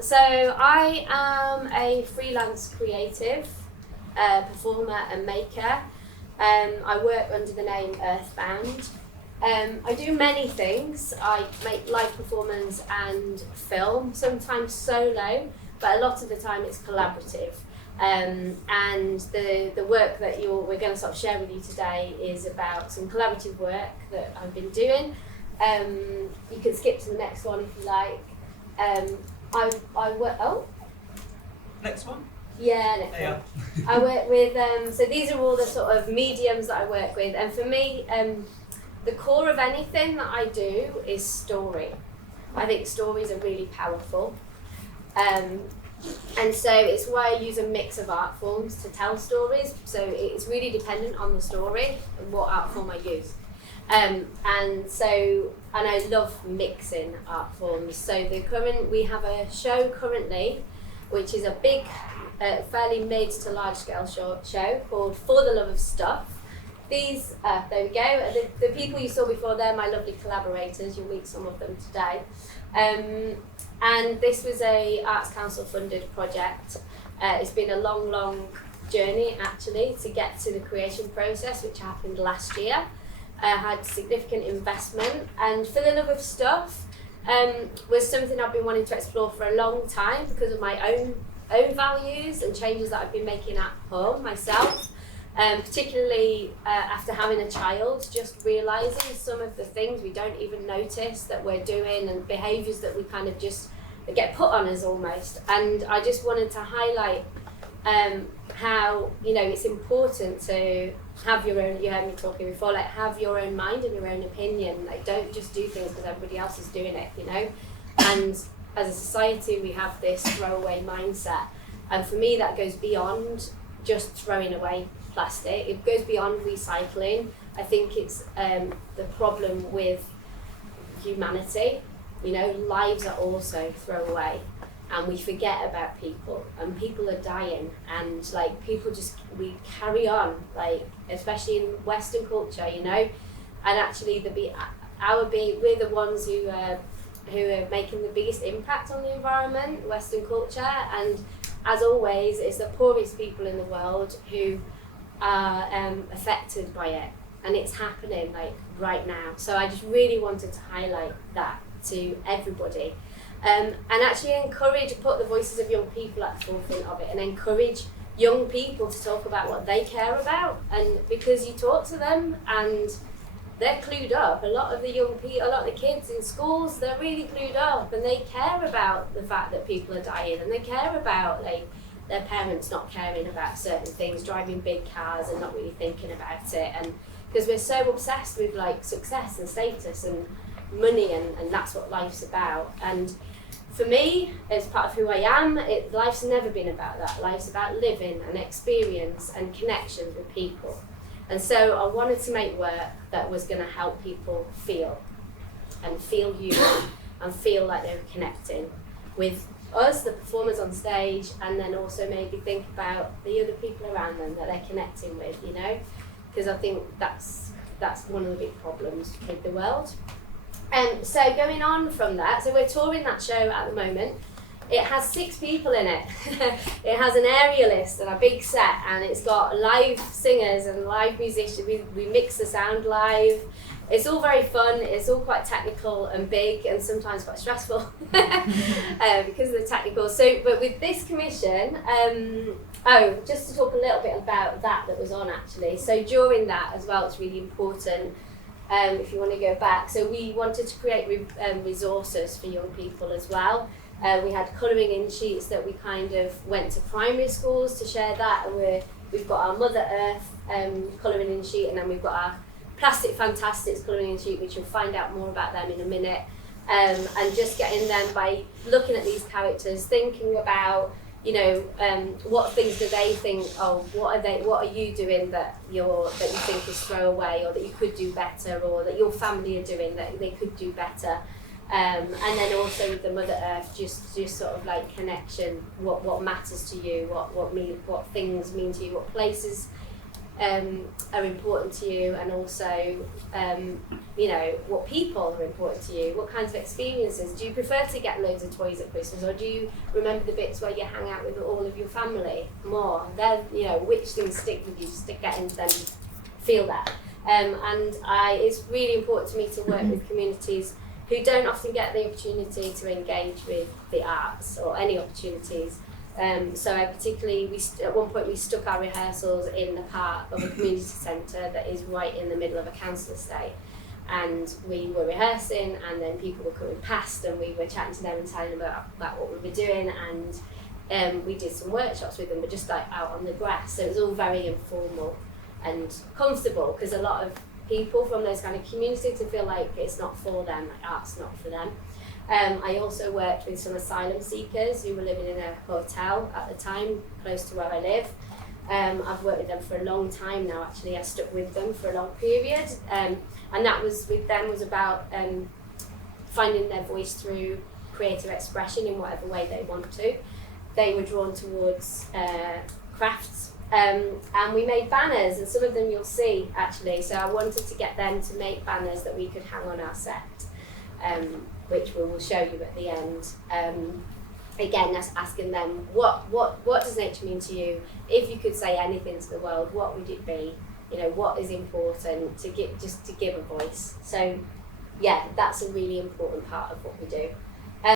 So I am a freelance creative, performer and maker. I work under the name Earthbound. I do many things. I make live performance and film, sometimes solo, but a lot of the time it's collaborative. And the work that we're going to sort of share with you today is about some collaborative work that I've been doing. You can skip to the next one if you like. I work. Oh, next one. Yeah, next one. I work with. So these are all the sort of mediums that I work with, and for me, the core of anything that I do is story. I think stories are really powerful. And so it's why I use a mix of art forms to tell stories. So it's really dependent on the story and what art form I use. And I love mixing art forms. So we have a show currently, which is a big, fairly mid to large scale show called For the Love of Stuff. These, there we go, the people you saw before, they're my lovely collaborators. You'll meet some of them today. And this was a Arts Council funded project. It's been a long journey actually to get to the creation process, which happened last year. Had significant investment, and For the Love of Stuff was something I've been wanting to explore for a long time because of my own values and changes that I've been making at home myself. Particularly after having a child, just realising some of the things we don't even notice that we're doing and behaviours that we kind of just that get put on us almost. And I just wanted to highlight how, it's important to have your own, you heard me talking before, like have your own mind and your own opinion. Like don't just do things because everybody else is doing it, And as a society we have this throwaway mindset. And for me that goes beyond just throwing away plastic. It goes beyond recycling. I think it's the problem with humanity. Lives are also throwaway, and we forget about people, and people are dying, and we carry on, especially in Western culture, and actually we're the ones who are making the biggest impact on the environment, Western culture, and as always, it's the poorest people in the world who are affected by it, and it's happening right now. So I just really wanted to highlight that to everybody, and actually put the voices of young people at the forefront of it, and encourage young people to talk about what they care about. And because you talk to them and they're clued up, a lot of the kids in schools, they're really clued up, and they care about the fact that people are dying, and they care about their parents not caring about certain things, driving big cars and not really thinking about it. And because we're so obsessed with success and status and money, and that's what life's about. And for me, as part of who I am, life's never been about that. Life's about living and experience and connections with people. And so I wanted to make work that was going to help people feel human and feel like they were connecting with us, the performers on stage, and then also maybe think about the other people around them that they're connecting with, because I think that's one of the big problems with the world. So going on from that, so we're touring that show at the moment. It has 6 people in it. It has an aerialist and a big set, and it's got live singers and live musicians. We mix the sound live. It's all very fun. It's all quite technical and big, and sometimes quite stressful because of the technical. So, but with this commission, just to talk a little bit about that was on actually. So during that as well, it's really important. If you want to go back, so we wanted to create resources for young people as well. We had colouring in sheets that we kind of went to primary schools to share that, and we've got our Mother Earth colouring in sheet, and then we've got our Plastic Fantastics colouring in sheet, which you'll find out more about them in a minute. And just getting them by looking at these characters, thinking about what things do they think? What are you doing that you think is throwaway, or that you could do better, or that your family are doing that they could do better? And then also with the Mother Earth, just sort of connection. What matters to you? What things mean to you? What places are important to you, and also you know, what people are important to you, what kinds of experiences. Do you prefer to get loads of toys at Christmas, or do you remember the bits where you hang out with all of your family more? Then, you know, which things stick with you, just to get into them, feel that. It's really important to me to work with communities who don't often get the opportunity to engage with the arts or any opportunities. So I particularly, at one point we stuck our rehearsals in the park of a community centre that is right in the middle of a council estate, and we were rehearsing, and then people were coming past and we were chatting to them and telling them about what we were doing, and we did some workshops with them, but just like out on the grass. So it was all very informal and comfortable, because a lot of people from those kind of communities to feel like it's not for them, like art's not for them. I also worked with some asylum seekers who were living in a hotel at the time, close to where I live. I've worked with them for a long time now, actually. I stuck with them for a long period. And that was with them was about finding their voice through creative expression in whatever way they want to. They were drawn towards crafts. And we made banners, and some of them you'll see, actually. So I wanted to get them to make banners that we could hang on our set. Which we will show you at the end. Again, that's asking them, what does nature mean to you? If you could say anything to the world, what would it be? You know, what is important to give a voice. So yeah, that's a really important part of what we do.